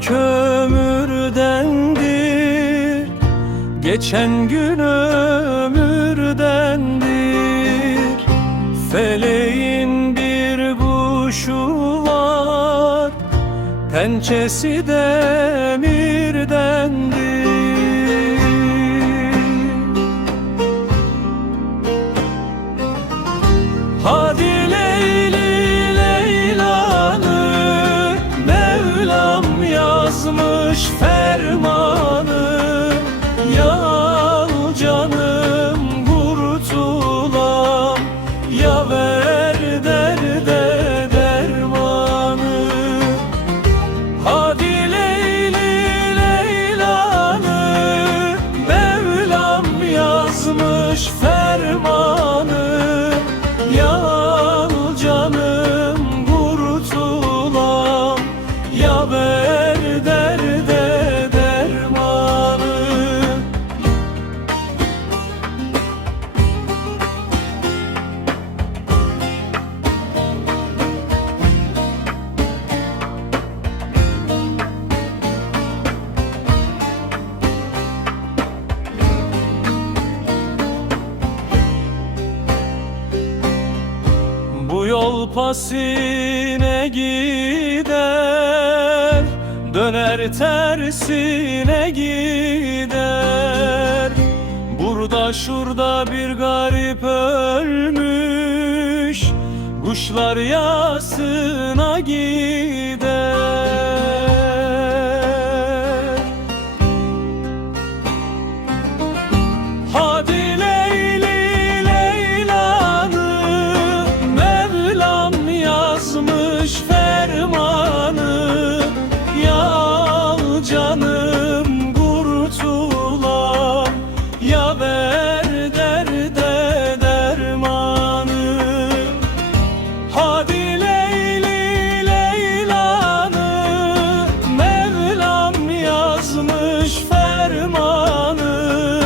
kömürdendir. Geçen gün ömürdendir. Feleğin bir kuşu var Pençesi demirdendir yazmış fermanı Ya canım kurtulam Ya ver derde dermanı. Hadi Leyli Leylanı Mevlam yazmış fermanı Yol pasine gider Döner tersine gider. Burada şurada bir garip ölmüş Kuşlar yasına gider Ya ver derde dermanı. Hadi Leyli Leylanı Mevlam yazmış fermanı.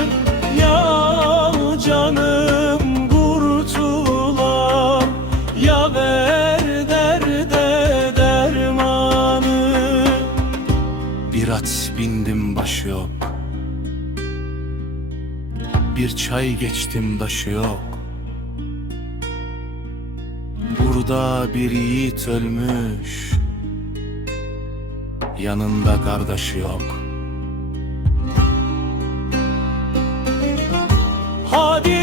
Ya canım kurtulam Ya ver derde dermanı. Bir at bindim başı Bir çay geçtim daşı yok. Burada bir yiğit ölmüş. Yanında kardeşi yok. Hadi